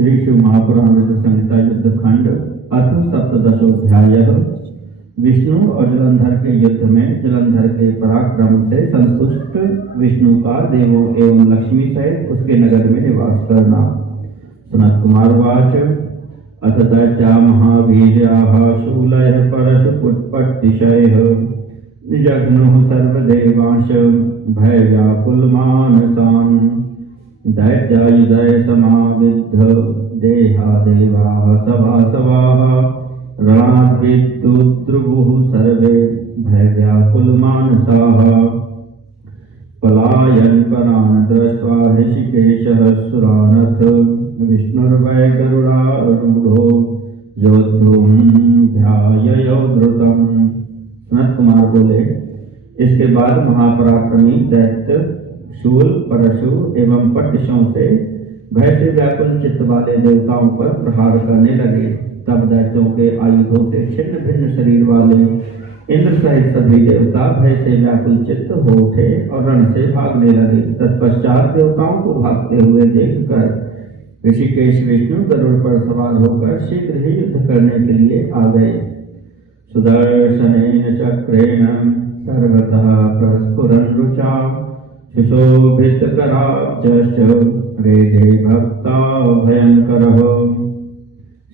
श्री शिव महापुराण रुद्र संहिता युद्धखंड अथ सप्तदशोध्याय। विष्णु और जलंधर के युद्ध में जलंधर के पराक्रम से संतुष्ट विष्णु का देवों एवं लक्ष्मी सहित उसके नगर में निवास करना। सनत कुमार वाच अथ दैत्या महावीर्याः शूलयः परशुपुटपट्टिशयः निजघ्नुः सर्वदेवांश भयव्याकुलमानसान् दैत्यायुधय समाविद्ध देहा देवाः सभासवाः रणाद्विद्युद्रुवुः सर्वे भयव्याकुलमानसाः पलायन् परान् दृष्ट्वा ऋषिकेशः सुरानथ विष्णुर्वै गरुडारूढो योद्धुं ध्याययो द्रुतम्। सनत कुमार बोले, इसके बाद महापराक्रमी दैत्य शूल परशु एवं पट्टिशों से भय से व्याकुल चित्त वाले देवताओं पर प्रहार करने लगे। तब दैत्यों के आयुधों से छिन्न भिन्न शरीर वाले इंद्र सहित सभी देवता भय से व्याकुल चित्त हो उठे और रण से भागने लगे। तत्पश्चात देवताओं को भागते हुए देखकर ऋषिकेश विष्णु गरुड़ पर सवार होकर शीघ्र ही युद्ध करने के लिए आ गए। सुदर्शनेन चक्रेण सर्वतः प्रस्फुरन् रुचा सुशोभितकराब्जश्च रेगे भक्ता भयङ्करः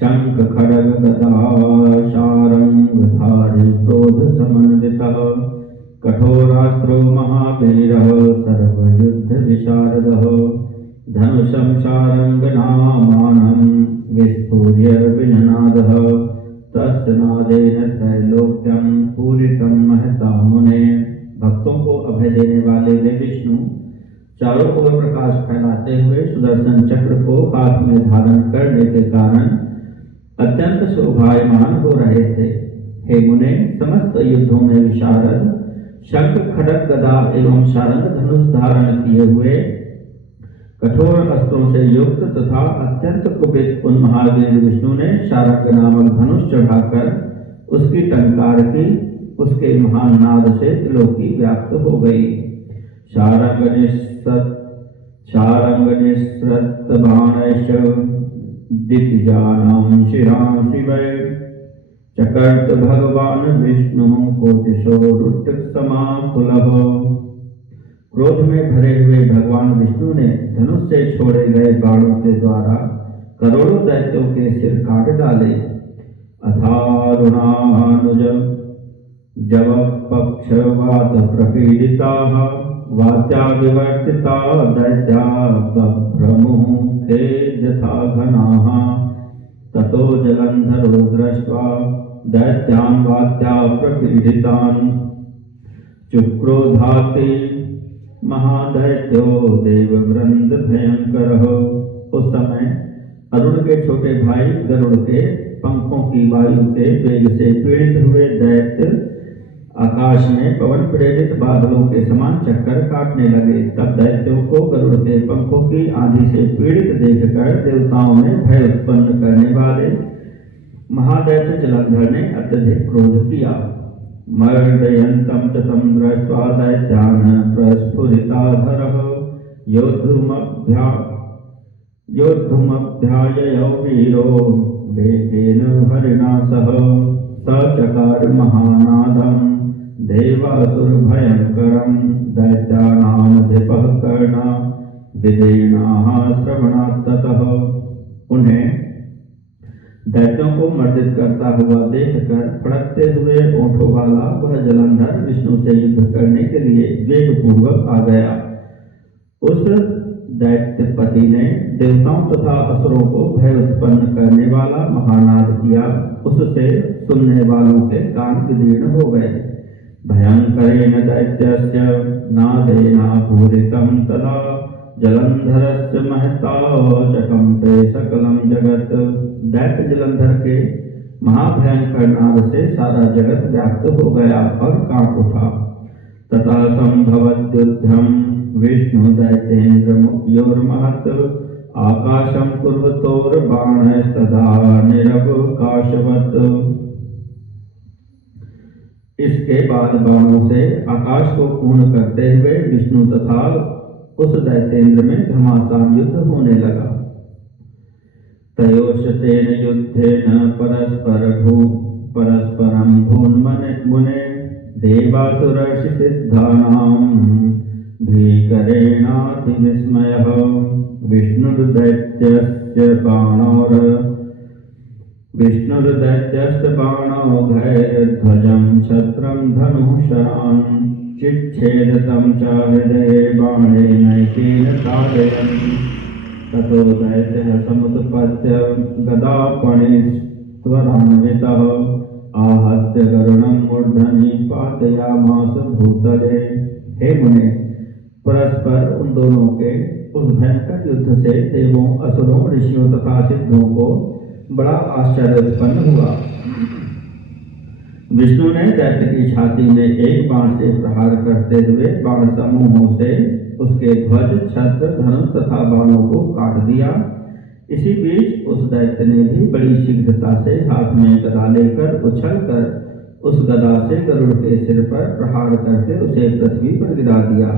शङ्ख खड्ग गदा शारङ्गधारी क्रोधसमन्वितः कठोरास्त्रो महावीरः सर्वयुद्धविशारदः धनुषं शारङ्गनामानं विस्फूर्य विननादः तस्य नादेन त्रैलोक्यं पूरितं महता मुने। भक्तों को अभय देने वाले वे विष्णु चारों ओर प्रकाश फैलाते हुए सुदर्शन चक्र को हाथ में धारण करने के कारण अत्यंत शोभायमान हो रहे थे। हे मुने, समस्त युद्धों में विशारद शंख खड्ग गदा एवं शारंग धनुष धारण किए हुए कठोर अस्त्रों से युक्त तथा अत्यंत कुपित उन महावीर विष्णु ने शारंग नामक धनुष चढ़ाकर उसकी टंकार की। उसके महान नाद से त्रिलोकी व्याप्त हो गई। शारंग निस्सृत बाणैश्च दितिजानां शिरांसि वै चकर्त भगवान विष्णु कोटिशोरुत्थितसमाकुलः। क्रोध में भरे हुए भगवान विष्णु ने धनुष से छोड़े गए बाणों के द्वारा करोड़ों दैत्यों के सिर काट डाले। अथारुणानुज जव पक्षवात प्रपीडिताः वात्या विवर्तिता दैत्या बभ्रमुः खे यथा घनाः ततो जलंधरो दृष्ट्वा दैत्यान् वात्या प्रपीडितान् चुक्रोधाति महादैत्यो देववृंद भयंकरः। उस समय अरुण के छोटे भाई गरुड़ के पंखों की वायु के वेग से पीड़ित हुए दैत्य आकाश में पवन प्रेरित बादलों के समान चक्कर काटने लगे। तब दैत्यों को गरुड़ के पंखों की आंधी से पीड़ित देखकर देवताओं में भय उत्पन्न करने वाले महादैत्य जलंधर ने अत्यधिक क्रोध किया। मर्दयन्तं च तं दृष्ट्वा दैत्यान् प्रस्फुरिताधरः योद्धुमभ्याययौ वीरो वेगेन हरिणा सह स चकार महानादम् देवासुरभयङ्करं दैत्यानामधिपः कर्णा विदेनाः श्रवणात् ततः। उन्हें दैत्यों को मर्दित करता हुआ देखकर फड़कते हुए ओंठों वाला वह जलंधर विष्णु से युद्ध करने के लिए वेगपूर्वक आ गया। उस दैत्यपति ने देवताओं तथा असुरों को भय उत्पन्न करने वाला महानाद किया। उससे सुनने वालों के कान विदीर्ण हो गए। भयंकरेण दैत्यस्य नादेनापूरितं तदा जलंधरस्य महता चकंपे सकलं जगत्। दैत्य जलंधर के महाभयंकर नाद से सारा जगत व्याप्त हो गया और कांप उठा। तथा संभवद्युद्धं विष्णु दैत्येन्द्र मुख्योर्महत् आकाशं कुर्वतोर्बाणस्तदा निरवकाशवत्। इसके बाद बाणों से आकाश को पूर्ण करते हुए विष्णु तथा उस दैत्येंद्र में घमासान युद्ध होने लगा। तयोषतेन युद्धेन परस्परं भून्मुने देवासुरसिद्धानां भीकरेणातिविस्मयः विष्णुर्दैत्यस्य बाणौघैर्ध्वजं छत्रं धनुशरान् चिच्छेदतं च हृदये बाणेनैकेन ताडयन् ततो दैत्यः समुत्पत्य गदापणिस्त्वरान्वितः आहत्य गरुणं मूर्धनि पातयामास भूतले। हे मुने, परस्पर उन दोनों के उस भयंकर युद्ध से देवों, असुरों, ऋषियों तथा सिद्धों को बड़ा आश्चर्य उत्पन्न हुआ। विष्णु ने दैत्य की छाती में एक बाण से प्रहार करते हुए बाण समूहों से उसके ध्वज, छत्र, धनुष तथा बाणों को काट दिया। इसी बीच उस दैत्य ने भी बड़ी शीघ्रता से हाथ में गदा लेकर उछलकर उस गदा से गरुड़ के सिर पर प्रहार करके उसे पृथ्वी पर गिरा दिया।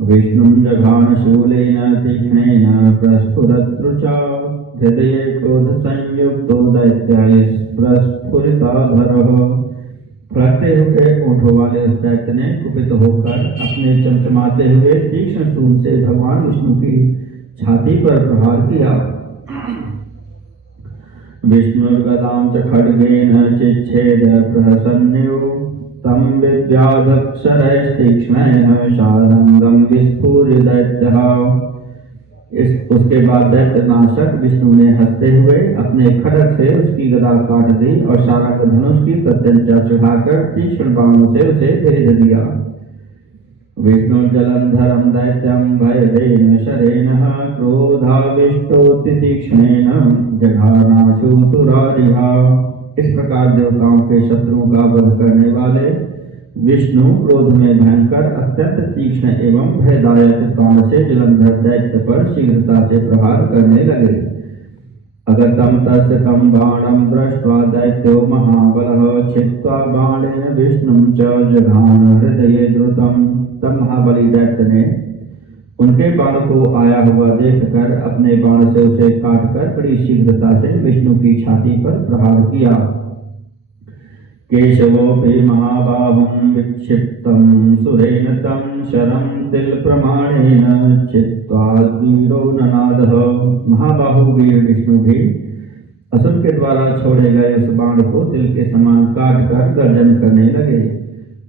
विष्णुं जघान शूलेन तीक्ष्णेन प्रस्फुरत्रुचा हृदये क्रोध संयुक्तो दैत्यास्फुरिताधरः। फड़कते हुए ओंठों वाले उस दैत्य ने कुपित होकर अपने चमचमाते हुए तीक्ष्ण शूल से भगवान विष्णु की छाती पर प्रहार किया। विष्णुर्गदां च खड्गेन चिच्छेद प्रहसन्यो तं विद्याधक्षरैस्तीक्ष्णैः शारङ्गं विस्फुर्य दैत्यः। उसके बाद दैत्य नाशक विष्णु ने हंसते हुए अपने खड्ग से उसकी गदा काट दी और शारंग धनुष की प्रत्यंचा चढ़ाकर तीक्ष्ण बाणों से उसे भेज दिया। विष्णु जलंधरं दैत्यं भयदेन शरेणः क्रोधाविष्टोत्तीक्ष्णेन जघानाशुसुरारिः। इस प्रकार देवताओं के शत्रुओं का वध करने वाले विष्णु क्रोध में भयंकर अत्यंत तीक्ष्ण एवं भयदायक बाण से जलंधर दैत्य पर शीघ्रता से प्रहार करने लगे। अगतं तस्य तं बाणं दृष्ट्वा दैत्यो महाबलः छित्त्वा बाणेन विष्णुं च जघान हृदये द्रुतं। तब महाबली दैत्य ने उनके बाण को आया हुआ देखकर अपने बाण से उसे काटकर बड़ी शीघ्रता से विष्णु की छाती पर प्रहार किया। केशवोऽपि महाबाहुं विक्षिप्तं सुरेण तं शरं तिलप्रमाणेन छित्त्वा वीरो ननादः। महाबाहु वीर विष्णु भी असुर के द्वारा छोड़े गए उस बाण को तिल के समान काटकर गर्जन करने लगे।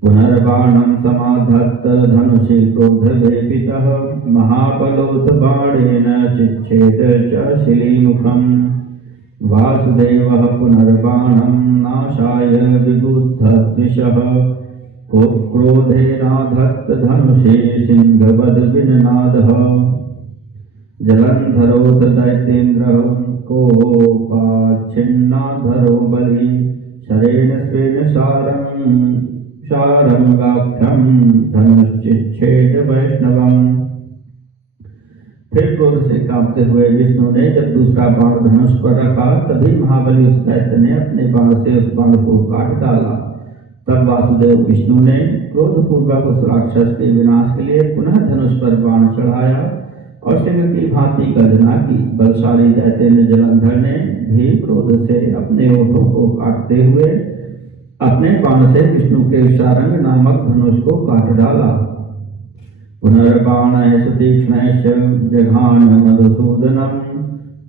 पुनर्बाणं समाधत्त धनुषि क्रोधवेपितः महाबलोत् बाणेन चिच्छेद च शिलीमुखम्। वासुदेवः पुनर्बाणं नाशाय विबुद्धद्विषः क्रोधेनाधत्त धनुषे सिंहवद् विननादः। जलंधरोत दैत्येन्द्रः कोपाच्छिन्नाधरो बलि शरेण स्वेन शारंगाख्यं धनुश्चिच्छेद वैष्णवम्। फिर क्रोध से कांपते हुए विष्णु ने जब दूसरा बाण धनुष पर रखा, तभी महाबली उस दैत्य ने अपने बाण से उस बाण को काट डाला। तब वासुदेव विष्णु ने क्रोधपूर्वक उस राक्षस के विनाश के लिए पुनः धनुष पर बाण चढ़ाया और सिंह की भांति गर्जना की। बलशाली दैत्य जलंधर ने भी क्रोध से अपने ओठों को काटते हुए अपने बाण से विष्णु के शारंग नामक धनुष को काट डाला। पुनर्बाणैः सुतीक्ष्णैश्च जघान मधुसूदनम्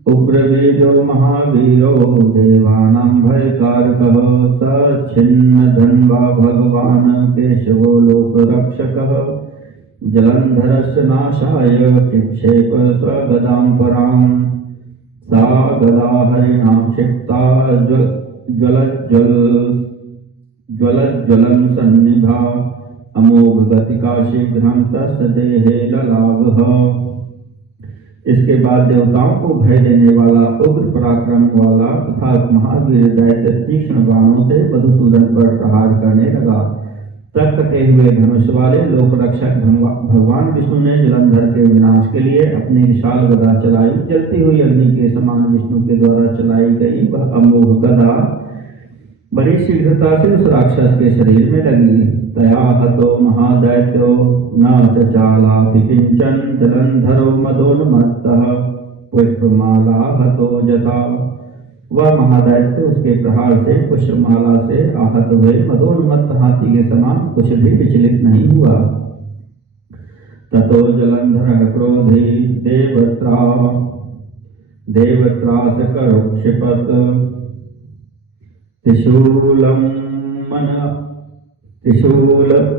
उग्रवीर्यो महावीरो देवानां भयकारकः सच्छिन्नधन्वा भगवान् केशवो लोकरक्षकः। जलंधरस्य नाशाय चिक्षेप स्वगदां परां सा गदा हरिणा क्षिप्ता ज्वलज्वलं सन्निभा अमोघ गतिका शीघ्रं तस्य देहे ललावः। इसके बाद देवताओं को भय देने वाला उग्र पराक्रम वाला तथा महावीर दैत्य तीक्ष्ण बाणों से मधुसूदन पर प्रहार करने लगा। तब कटे हुए धनुष वाले लोकरक्षक भगवान विष्णु ने जलंधर के विनाश के लिए अपनी विशाल गदा चलाई। जलती हुई अग्नि के समान विष्णु के द्वारा चलाई गई वह अमोघ गदा बड़ी शीघ्रता से उस राक्षस के शरीर में लगी। तया हतो महादैत्यो न चचालापि किंचन जलंधरो मदोन्मत्तः पुष्पमाला हतो जता। वह महादैत्य उसके प्रहार से पुष्पमाला से आहत हुए मदोन्मत्त हाथी के समान कुछ भी विचलित नहीं हुआ। ततो जलंधर क्रोधी देवत्रास करो क्षिपत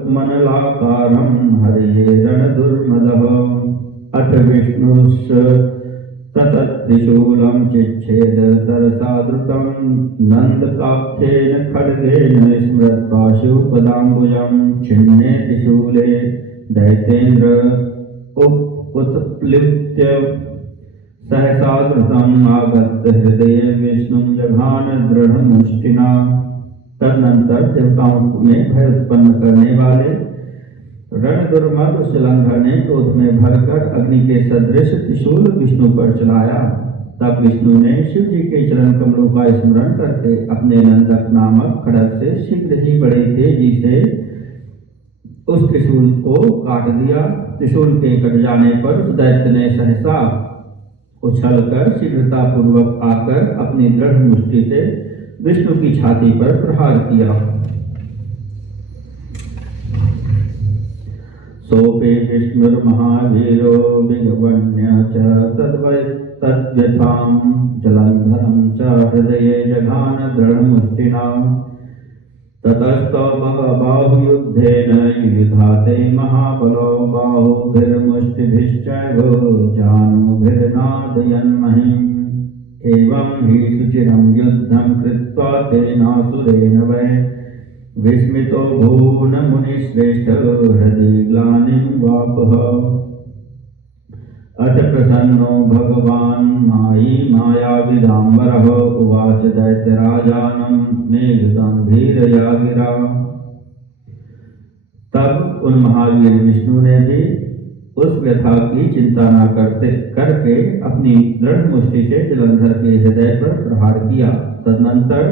त्रिशूलमनलाकारं हरे रणदुर्मदः। अथ विष्णुश्च तत्त्रिशूलं चिच्छेद तरसा द्रुतं नन्दकाख्येन खड्गेन स्मृत्पाशुपदाम्बुजं छिन्ने त्रिशूले दैतेन्द्र उत्प्लुत्य सहसा द्रुतम् आगत्य हृदये विष्णुं जघान दृढ़मुष्टिना। तदनंतर देवताओं में भय उत्पन्न करने वाले रणदुर्मद उस जलंधर ने क्रोध में भरकर अग्नि के सदृश त्रिशूल विष्णु पर चलाया। तब विष्णु ने शिव जी के चरण कमलों का स्मरण करके अपने नंदक नामक खड्ग से शीघ्र ही बड़े तेजी से उस त्रिशूल को काट दिया। त्रिशूल के कट जाने पर उस दैत्य ने सहसा उछलकर शीघ्रता पूर्वक आकर अपनी दृढ़ मुष्टि से विष्णु की छाती पर प्रहार किया। सोपे विष्णुर्महावीरो विगवन्य च तद्व्यथां जलंधरं च हृदये जघान दृढ़मुष्टिना। ततस्तौ बाहुयुद्धेन युयुधाते महाबलो बाहुभिर्मुष्टिभिश्चैव जानुभिर्नादयन्महिम्। एवं हि सुचिरं युद्धं कृत्वा तेनासुरेण वै विस्मितो भून मुनिश्रेष्ठ हृदि ग्लानिं वापः। अथ प्रसन्नो भगवान् मायाविदाम्बरः उवाच दैत्यराजानं मेघगम्भीरया गिरा। तब उन महावीर विष्णु ने भी उस व्यथा की चिंता न करके अपनी दृढ़ मुष्टि से जलंधर के हृदय पर प्रहार किया। तदनंतर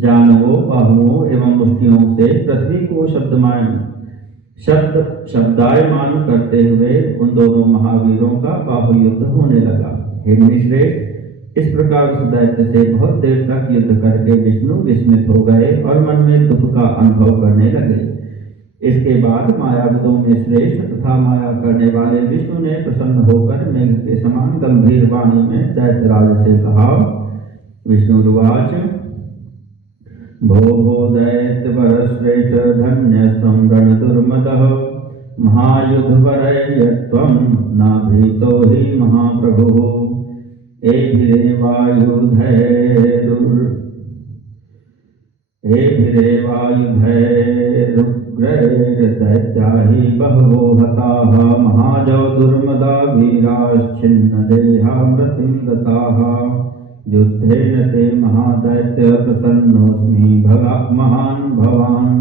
जानवों बाहुओं एवं मुष्टियों से पृथ्वी को शब्दायमान करते हुए उन दोनों महावीरों का बाहुयुद्ध होने लगा। हे मुनिश्रेष्ठ, इस प्रकार उस दैत्य से बहुत देर तक युद्ध करके विष्णु विस्मित हो गए और मन में दुख का अनुभव करने लगे। इसके बाद मायाविदों में श्रेष्ठ तथा माया करने वाले विष्णु ने प्रसन्न होकर मेघ के समान गंभीर वाणी में दैत्यराज से कहा। विष्णुरुवाच भो दैत्यवर श्रेष्ठ धन्यस्त्वं रणदुर्मदः महायुधवरयत्वं न भीतो हि महाप्रभुः। एभिरेवायुधैरुग्रैर्दैत्या हि बहवो हताः महाजौ दुर्मदा वीराश्छिन्नदेहा मृतिं गताः। युद्धेन ते महादैत्य प्रसन्नोऽस्मि महान् भवान्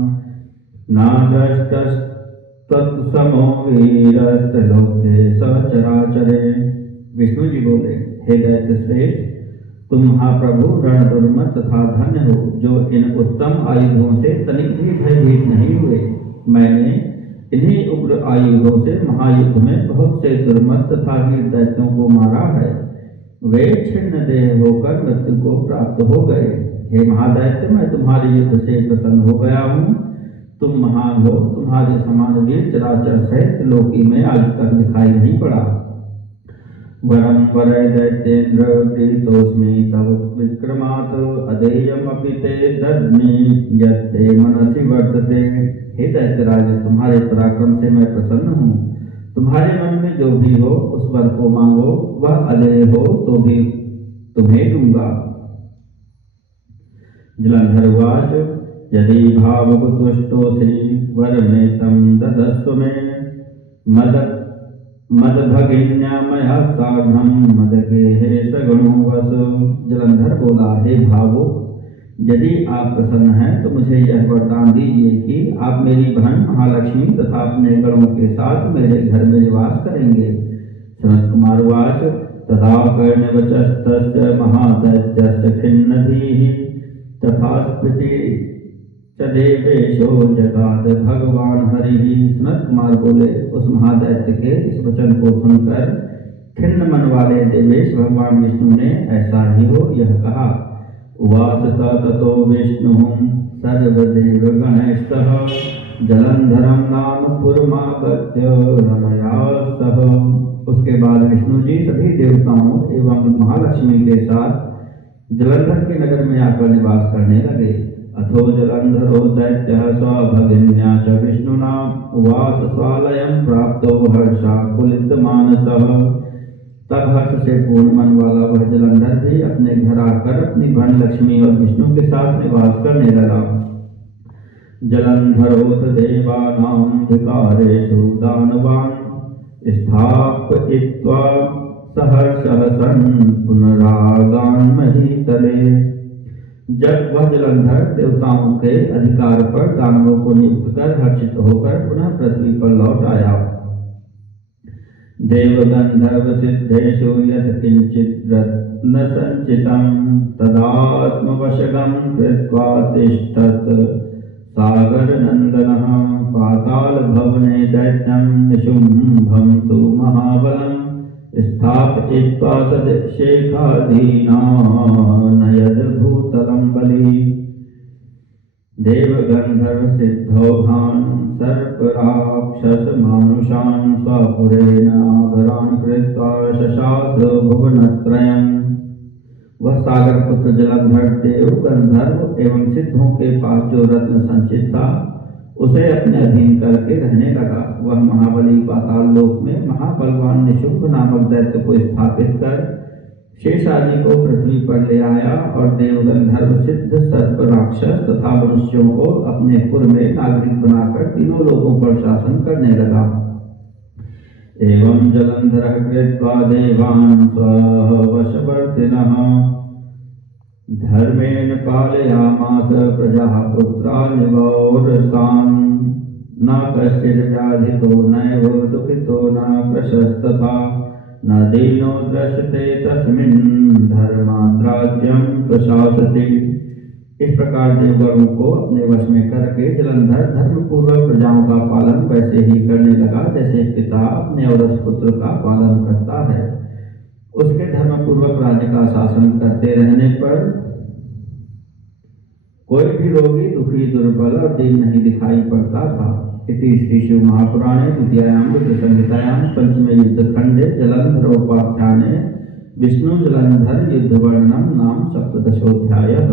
नादृष्टस्त्वत्समो वीरस्त्रिलोके सचराचरे। विष्णु जी बोले, हे दैत्य श्रेष्ठ, तुम महाप्रभु रणदुर्मद तथा धन्य हो जो इन उत्तम आयुधों से तनिक भी भयभीत नहीं हुए। मैंने इन्हीं उग्र आयुधों से महायुद्ध में बहुत से दुर्मद तथा वीर दैत्यों को मारा है। वे छिन्न देह होकर मृत्यु को प्राप्त हो गए। हे महादैत्य, मैं तुम्हारे युद्ध से प्रसन्न हो गया हूँ। तुम महान हो, तुम्हारे समान वीर चराचर सहित लोकी में आज तक दिखाई नहीं पड़ा। वरं वरय दैत्येन्द्र प्रीतोऽस्मि तव विक्रमात् अदेयमपि ते दद्मि यत्ते मनसि वर्तते। हे दैत्यराज, तुम्हारे पराक्रम से मैं प्रसन्न हूँ। तुम्हारे मन में जो भी हो उस वर को मांगो, वह अदेय हो तो भी तुम्हें दूंगा। जलंधरवाच यदि भावुकतुष्टोऽसि वरमेतं ददस्व मे मदभगिन्या मया सार्धं मदगेहे सगुणो वस। जलंधर बोला, हे भावुक, यदि आप प्रसन्न हैं तो मुझे यह वरदान दीजिए कि आप मेरी बहन महालक्ष्मी तथा अपने गणों के साथ मेरे घर में निवास करेंगे। सनत कुमार वाच तथा कर्णवचस्तस्य महादैत्यस्य खिन्नधीः तथा स्फुटि च देवेशो जगाद भगवान हरिः। सनत कुमार बोले, उस महादैत्य के इस वचन को सुनकर खिन्न मन वाले देवेश भगवान विष्णु ने ऐसा ही हो यह कहा। उवास ततो विष्णु सर्वदेव गणैस्तः जलंधरम नाम पुरमागत्य रमया सह। उसके बाद विष्णु जी सभी देवताओं एवं महालक्ष्मी के साथ जलंधर के नगर में आकर निवास करने लगे। अथो जलंधरो दैत्यः स्वभगिन्या च विष्णुना उवास स्वालयं प्राप्तो हर्षाकुलितमानसः। तब हर्ष से पूर्ण मन वाला वह जलंधर भी अपने घर आकर अपनी बहन लक्ष्मी और विष्णु के साथ निवास करने लगा। जलंधरोथ देवानां धिकारेषु दानवान् स्थापयित्वा सहर्षः सन् पुनरागान् महीतले। जब वह जलंधर देवताओं के अधिकार पर दानवों को नियुक्त कर हर्षित होकर पुनः पृथ्वी पर लौट आया। देवगंधर्व सिद्धेषु यत् किंचित् रत्न संचितं तदात्मवशगं कृत्वा तिष्ठत् सागर नंदनः पाताल भवने दैत्यं निशुम्भं तु महाबलं स्थापयित्वा सदेशेखाधीना नयद भूतलं बलि। देवगंधर्व सिद्धौघान् सर्पराक्षस मानुषान् स्वपुरेण आभरान् कृत्वा शशास भुवनत्रयम्। वह सागर पुत्र जलंधर देव गंधर्व एवं सिद्धों के पास जो रत्न संचित था उसे अपने अधीन करके रहने लगा। वह महाबली पाताल लोक में महाबलवान निशुंभ नामक दैत्य को स्थापित कर शेष आदि को पृथ्वी पर ले आया और देवगंधर्व सिद्ध सर्प राक्षस तथा मनुष्यों को अपने पुर में नागरिक बनाकर तीनों लोगों पर शासन करने लगा। एवं जलंधरः कृत्वा देवान् स्ववशवर्तिनः धर्मेण पालयामास प्रजाः पुत्रान्यवौरसान्। न कश्चित् व्याधितो नैव दुःखितो न प्रशस्तता न दीनो दृश्यते तस्मिन् धर्माद्राज्यं प्रशासति। इस प्रकार देवगणों को अपने वश में करके जलंधर धर्मपूर्वक प्रजाओं का पालन वैसे ही करने लगा जैसे पिता अपने औरस पुत्र का पालन करता है। उसके धर्मपूर्वक राज्य का शासन करते रहने पर कोई भी रोगी दुखी दुर्बल और दीन नहीं दिखाई पड़ता था। इति श्री शिव महापुराणे द्वितीयायां रुद्रसंहितायां पंचमे युद्धखंडे जलंधरोपाख्याने विष्णु जलंधर युद्धवर्णनम नाम सप्तदशोऽध्यायः।